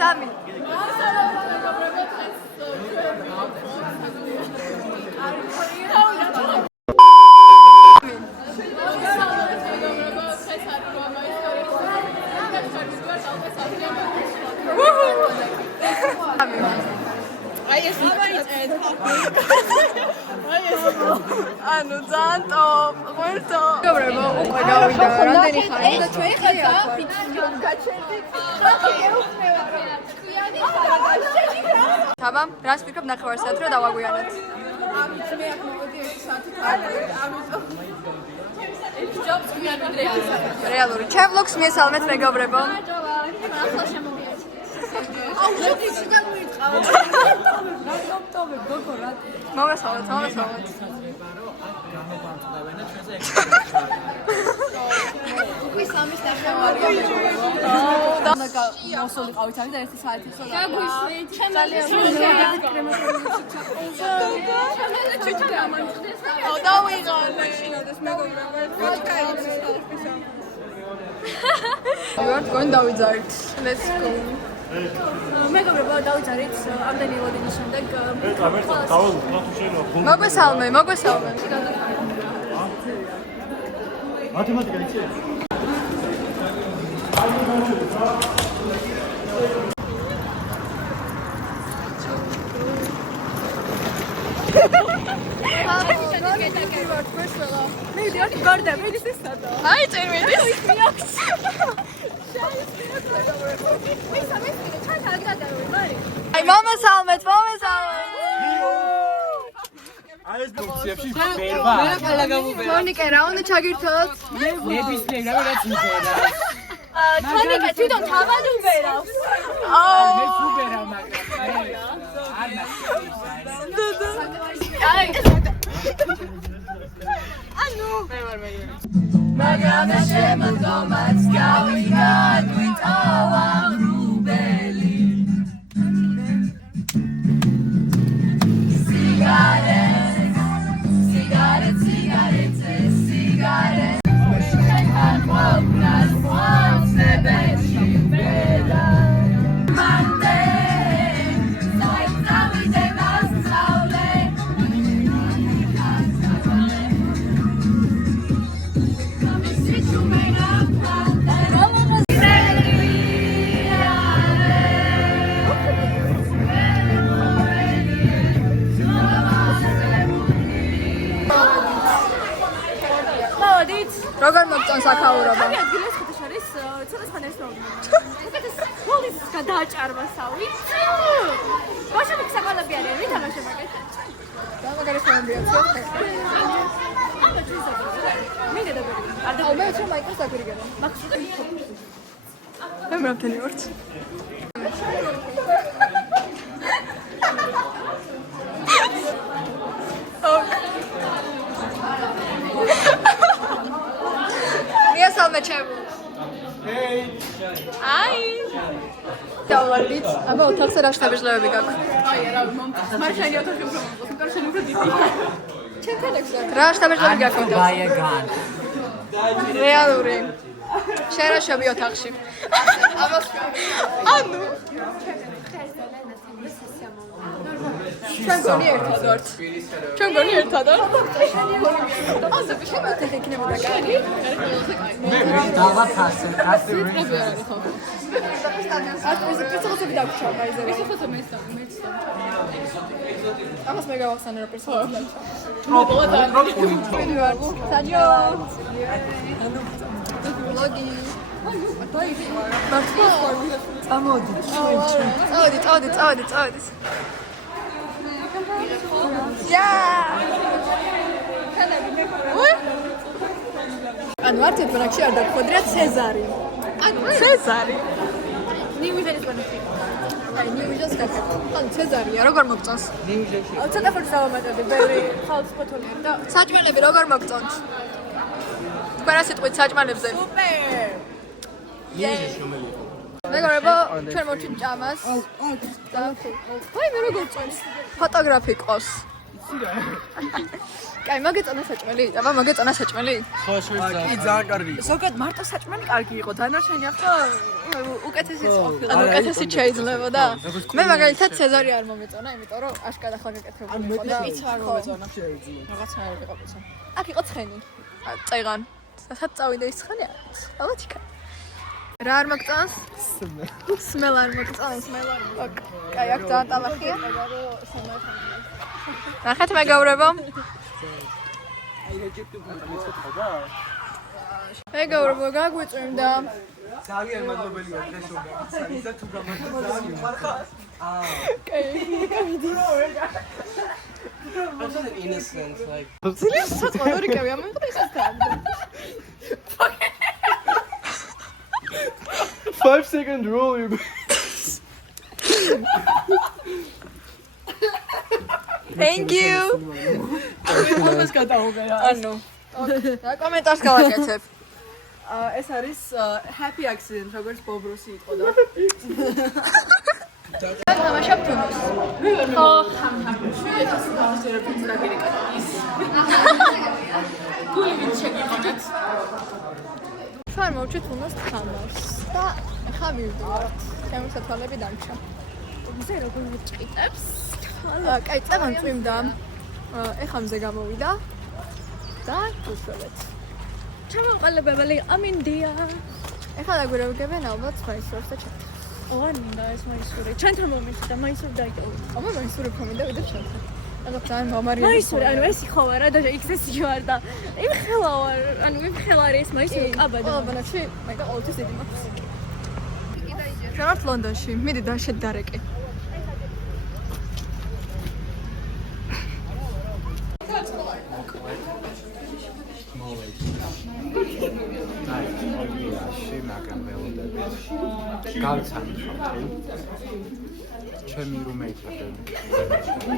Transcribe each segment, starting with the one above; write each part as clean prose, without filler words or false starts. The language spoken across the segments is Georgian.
სამი. აი ეს ვიწერეთ. ანუ ზანტო, ღერთო. მეგობრებო, უკვე გავიდა. რამდენი ხანი და ჩვენ ხეთა ფიჩიონ გაჩერდით. თაბა, რას ვფიქრობ ნახევარსაათ რომ დავაგვიანოთ? ამით მე აქ მოვედი 1 საათი თავი. ამიტომ ჯობს გვიანოდრე. რეალური. ჩემ ვლოგს მიესალმეთ მეგობრებო. ახლა შემოვიეთ. აუ, შეგვიძლია გამოვიყავ. რატომ გოგო რა? მოგესალმეთ. უკვე სამის ნახევარია მეგობრებო. და მოსულიყავით ამით და 1 საათი ცოტა. გაგვისვით. ძალიან ვარ თქვენ დავიძარით. Let's go. მეგობრებო, დავიძარით ამდენი ლოდინის შემდეგ. მოგესალმე. მათემატიკა იცი? აი წერმედის. აი მომესალმეთ. აი ეს ბოქსებში ფერვა. მონიკა რა უნდა ჩაგირთოთ? ნებისმიერ რაღაც მიფერა. თონიკა თვითონ თავად უბერავს. მე ფუბერა მაგრამ არ მაგრამ შემდგომაც გავიგადვით ავაღრუბელი სიგარეტ შენთან ყოფნას მოაცნებებში ვერა მანდე დავიდე მასწავლე როგორ მოგწონს აქაურობა? ადგილას ხუთაშორის ცოტა სხვადასხვაობრივია. უკეთეს სკოლის გადააჭარბასავი. ბავშვები საყალები არიან, ვითამაშებ აკეთებ. მაგარი ხომბია ცოტა. აბა ჩვენ საყალები. მე დაგვრიგე. არ აუ მე ჩემ მაიკას დაგვრიგება. მაგსუდა მე მრავთელი ვართ. მიესალმე ჩემ. აი. დავარდით. აბა ოთახზე რა შთაბეჭდილებები გაქვს? აი რა მომწონს. მარშალი ოთახი უფრო მომწონს. კარშენი უფრო დიდი. ჩემთან ექს რა შთაბეჭდილებები გაქვს? ბაიაგან. რეალური. შენ რა შევი ოთახში? ამას ანუ ჩვენ გონი ერთად ვართ. ჩვენ გონი ერთად ვართ. ასე შენ ოთახი იქნებოდა კარგი. დავაფასე, ასე ასე პერსონაჟები დაგვჭა მაიზე. ეს ფოტო მეც და. ამას მე გავახსენე რა პერსონაჟი. პროპონი. საჯო. ლოგი. წავედით. ანუ არც ერთ ბანაკში არ დაგხვედრია ცეზარი. ნიუჟელის ბანაკი. აი ნიუჟეს გაკეთე. ანუ ცეზარია, როგორ მოგწონს? ნიუჟეში. ცოტა ფორს დავამატებდი, ბევრი ხალხს ფოთოლია და საჭმელები როგორ მოგწონთ? თქვენ რა სიტყვით საჭმელებზე? სუპერ. ნიუჟეში რომელია? მეგობრებო, ჩვენ მოვჩით ჭამას. და ვაი მე როგორ წონს? ფოტოგრაფი ყავს. კაი, მოგეწონა საჭმელი? აბა, მოგეწონა საჭმელი? ხო, შეიძლება. კი, ძალიან კარგი. ზოგადად მარტო საჭმელი კარგი იყო, დანარჩენი ახლა უკეთესიც ყოფილა. ანუ უკეთესი შეიძლებოდა. მე მაგალითად ცეზარი არ მომეწონა, იმიტომ რომ აშკარა ახლა გაკეთებული იყო და პიცა არ მომეწონა. რაღაცა არ იყო პიცა. აქ იყო ცხენი. წეღან. სადაც წავიდა ის ცხენი არის. ალბათ იქა. რა არ მოგწონს? სმელ არ მოგწონს, სმელ არ მოგწონს. კაი, აქ ძალიან ტალახია. ნახეთ მეგობრებო. მეგობრებო, გაგვიწვიმდა. ძალიან მადლობელი ვარ დღესօღონდ. და თუ გამარჯვება. innocent, like. Serious? საწყობარი კევი, ამიტომ ისე გაგდა. 5-second rule. Thank you. ამას გადავუღია. ანუ. რა კომენტარს გავაკეთებ? ეს არის happy accident, როგორც ბობროსი იყო და. თამაშობ თუნუს. ხო, ეს გამოსერებს დაგირეკა. გული ვინც შეგიყვანეთ. ჩვენ მოვჭით თუნუს თამაშს და ხა მივდივართ. ჩემი სათვალები დამჭა. მზე როგორ ვიჭიტებს? კაი, წამან წვიმდა. ეხა მზე გამოვიდა და ვუშვებეთ. ჩამოყალიბებელი ამინდია. ეხლა დაგვირევგებენ ალბათ მაისურს და ჩათრა. ოღონდ მინდა ეს მაისური. ჩანთან მომეცი და მაისური დაიტოვე. აბა მაისური ფომიდა ვიდრე ჩათრა. ანუ ძალიან მომარია. მაისური, ანუ ეს ხო არა და XS ვარ და იმ ხელა ვარ, ანუ იმ ხელა არის ეს მაისური კაბა და ყველა ბანაკში მაინდა ყოველთვის დიდი მაქვს. ჩვენ ვართ ლონდონში. მიდი და შედარეკე. მაგან ველოდებით. გავცანით ხომ? ჩემი რუმეითები.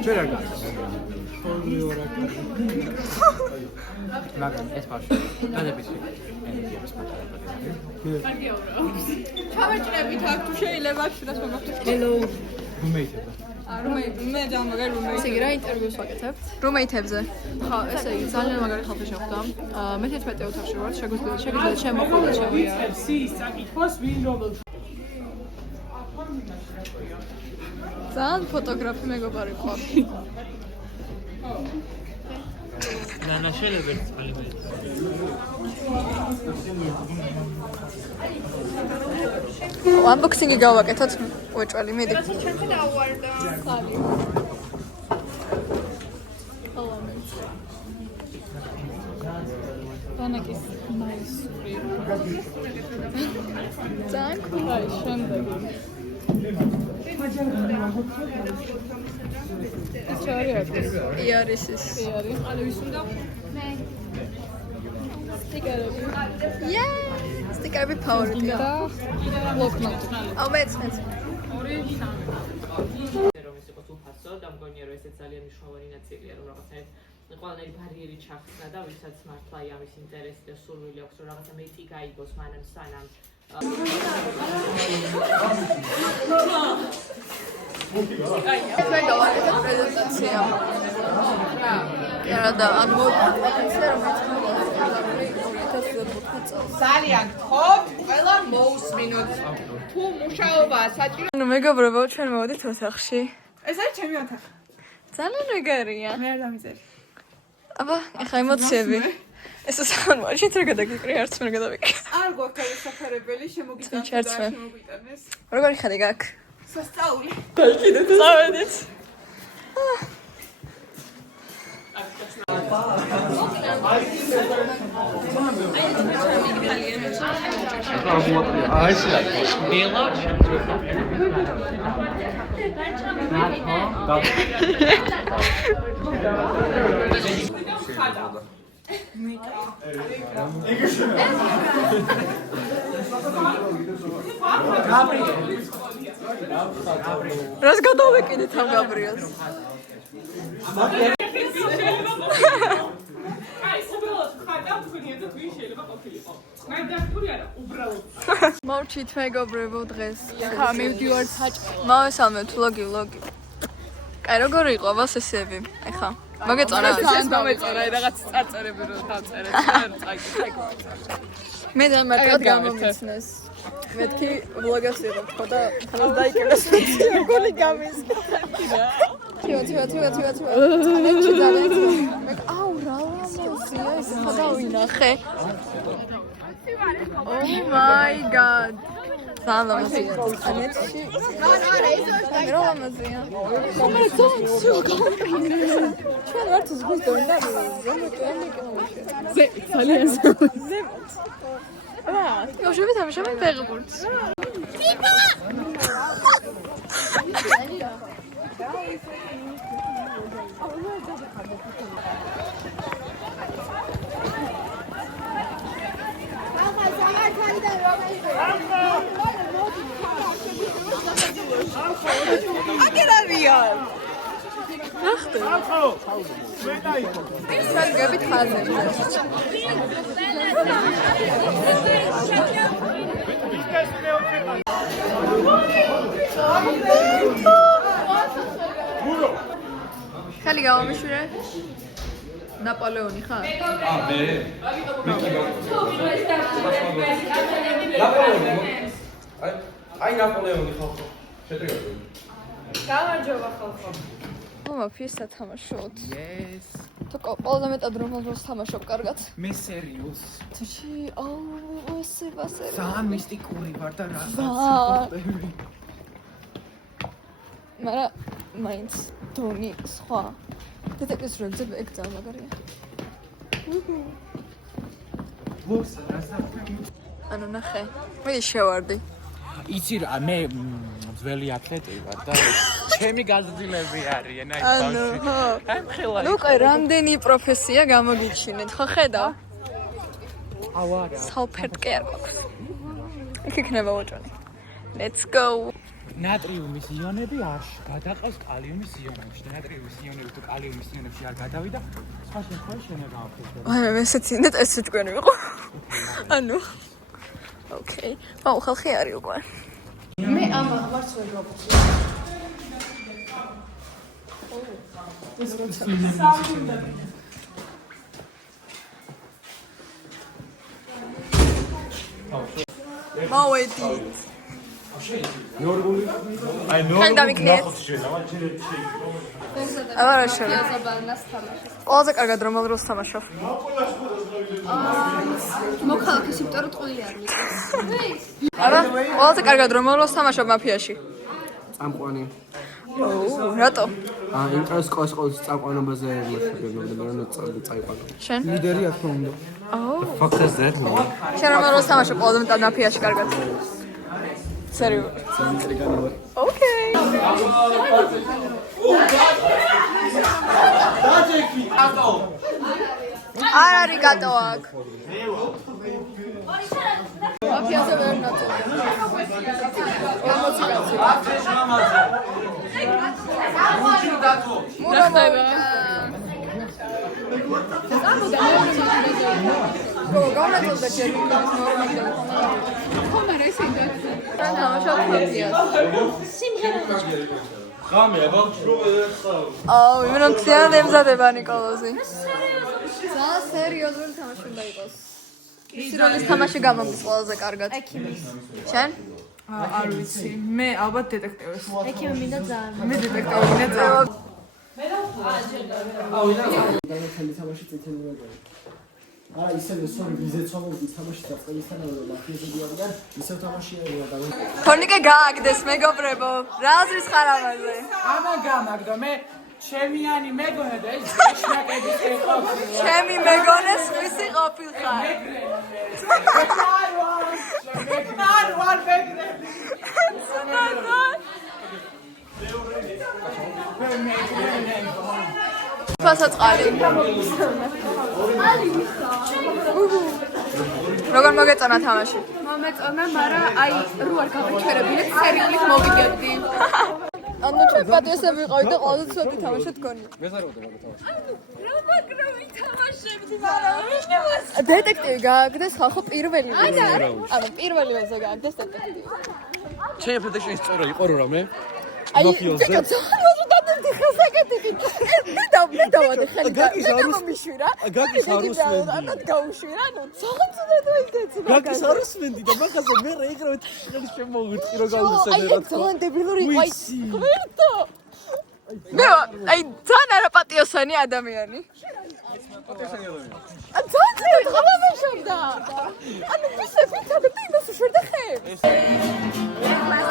ჩვენ არ მაგან ეს ბავშვი დადების ენერგიების პატარა. ჩავეჭრებით აქ თუ შეიძლება აქ შედას მომაქვს. Hello. რუმეითები. მე ძალიან მაგარი რუმეითი. ესე იგი რა ინტერვიუს ვაკეთებთ? რუმეითებზე. ხა, ესე იგი ძალიან მაგარი ხალხი შეხვდა. მე 11 ოთახში ვარ, შეგიძლიათ შემოხვიდე შევია. ძალიან ფოტოგრაფი მეგობარი ყავს. Nana, შეიძლება წყალები. Unboxing-ი გავაკეთოთ უეჭველი, მიდი. ჩანთი დავარდა. ხალი. დანაკის მაისური. ძალიან აი, შემდეგი. ეს ჩარი არის. იარისის. არის. ალე ვის უნდა? სტიკერები. სტიკერები ფავორიტია. და ბლოკნოტი. აუ მეც. რომ ეს იყოს უფასო და მგონია რომ ესეც ძალიან მნიშვნელოვანი ნაწილია რომ რაღაცნაირად ყველანაირი ბარიერი ჩახსნა და ვისაც მართლა ამის ინტერესი და სურვილი აქვს რომ რაღაცა მეტი გაიგოს მანამ სანამ ჩვენ გავაკეთეთ პრეზენტაცია. რა და ანუ პრეზენტაცია რომელიც ძალიან გთხოვთ, ყველა მოусმინოთ. თუ მუშაობა საჭირო. ანუ მეგობრებო, ჩვენ მოვედით ოთახში. ეს არის ჩემი ოთახი. ძალიან მეგარია. მე არ დამიწერე. აბა, ეხა ემოციები. ეს სამარში თერ გადაგიკრი, არც ვერ გადავიკრი. არ გვაქვს ეს საფარებელი, შემოგიტანთ და ჩერცვე. შემოგიტანეს. როგორი ხარი გაქვს? სასწაული. კიდე წავედით. აი ეს არის. მელა რას გადავეკიდეთ ამ გაბრიელს? მოვჭით მეგობრებო დღეს. ხა მივდივართ საჭმელი. მოვესალმეთ ვლოგი. კაი, როგორი იყო ვასესები? ეხა. მოგეწონა? ეს მომეწონა რაღაც წარწერები რომ დავწერე და წაიკითხე. მე დამარტყად გამომიცნეს. მეთქი ვლოგას ვიღებ ხო და ხალხს დაიკერეს გული გამისკა. თიო. წანეჩი დალექი. აუ რა ლამაზია ეს ხა დავინახე. Oh my god. Ლამაზია. წანეჩი. რა ლამაზია. ხომე ძონცო გამიგე. ჩვენ ვართ ზღვის დონდა ზე ძალიან ზე يوجد بيتها مش عم تغبط خلي قوام شوره ناپولئونی خواهد აი ნაპოლეონი ხალხო შეტრიგებული გამარჯობა ხალხო მომა ფიესტა თამაშობთ yes თუ ყველაზე მეტად რომელს თამაშობ კარგად მე სერიოზ თუში აუ ესე ძალიან მისტიკური ვარ და რა მაგრამ მაინც დონი სხვა დეტექტივის როლზე ეგ ძალიან მაგარია ანუ ნახე მე შევარდი იცი რა მე ძველი ათლეტი ვარ და ჩემი გაზრდილები არიან აი ანუ ხო აი მხელა ნუ ყი რამდენი პროფესია გამოგიჩინეთ ხო ხედავ ავარა საუფერტკე არ გვაქვს იქ იქნება უჭონი let's go ნატრიუმის იონები არ გადაყავს კალიუმის იონებში და ნატრიუმის იონები თუ კალიუმის იონებში არ გადავიდა სხვა შემთხვევაში შენება ახსოვს აი მე ესეცინეთ ეს თქვენი ვიყო ანუ ოკეი აუ ხალხი არის უკვე მე ამ ვარც ვერ გავხსნა მოვედი აი ხან დამიქნიეთ აბარა შევი ყველაზე კარგად რომელ როლს თამაშობ მოქალაქის იმიტომ რომ ტყუილი არ ვიყოს. აბა ყველაზე კარგად რომელ როლს თამაშობ მაფიაში წამყვანი ოუ რატო ინტერეს სკოლის წამყვანობაზე მოსაგებია რომ წაიყვანო შენ ლიდერი რა თქმა უნდა ოუ fuck is that შენ რომელ როლს თამაშობ ყველაზე მეტად მაფიაში კარგად სერიოზულად ცენტრიკანი ვარ ოკეი არ არის გატო აქ მაფიაზე ვერ ნაწევი აუ იმენ მთლიანად ემზადება ნიკოლოზი ძალიან სერიოზული თამაში უნდა იყოს ისი როლის თამაში გამომდის ყველაზე კარგად შენ არ ვიცი მე ალბათ დეტექტივის ექიმი მინდა ძალიან. მე დეტექტივის მინდა ძალიან არა ისევე სორი ვიზეცოვებდი თამაში დაწყებისთანავე რომ მაფიოზები არიან ისევ თამაში არიან და თორნიკე გააგდეს მეგობრებო რა აზრის ხარ ამაზე ამა გამაგდო მე ჩემიანი მეგონა და ეს შაკების ეყოლა ჩემი მეგონე სხვისი ყოფილხარ არ ვარ მეგრე ფასაწყალი როგორ მოგეწონა თამაში მომეწონა, მაგრამ აი რო არ გავაჩერებინეთ სერიალით მოვიგებდი. ანუ ჩვენ პატიოსები ვიყავით და ყველაზე ცუდი თამაში თქვენი რა მაგრამ ვითამაშებდი, მაგრამ ვიშნევას. დეტექტივი გააგდეს ხალხო პირველი ანუ პირველი ვეზე გააგდეს დეტექტივი ჩემი პრედიქცია სწორი იყო რომ მე აი ცოტა ძალიან დადები ხაზე დავადე ხელი და მომიშვირა. გაგის არ უსმენდი. ანად გაუშვირა, ნუ ძალიან დაიძეცი. გაგის არ უსმენდი და მაგაზე მე ეგრევე ტყილი შემოვიტყი რომ გავუსმენდი. აი ძალიან დებილური აი ვერტო. მე აი ძალიან არაპატიოსანი ადამიანი. ძალიან ღალამაშობდა. ანუ ისე ფიქრობ და იმას უშვერდა ხეებს. Ეხლა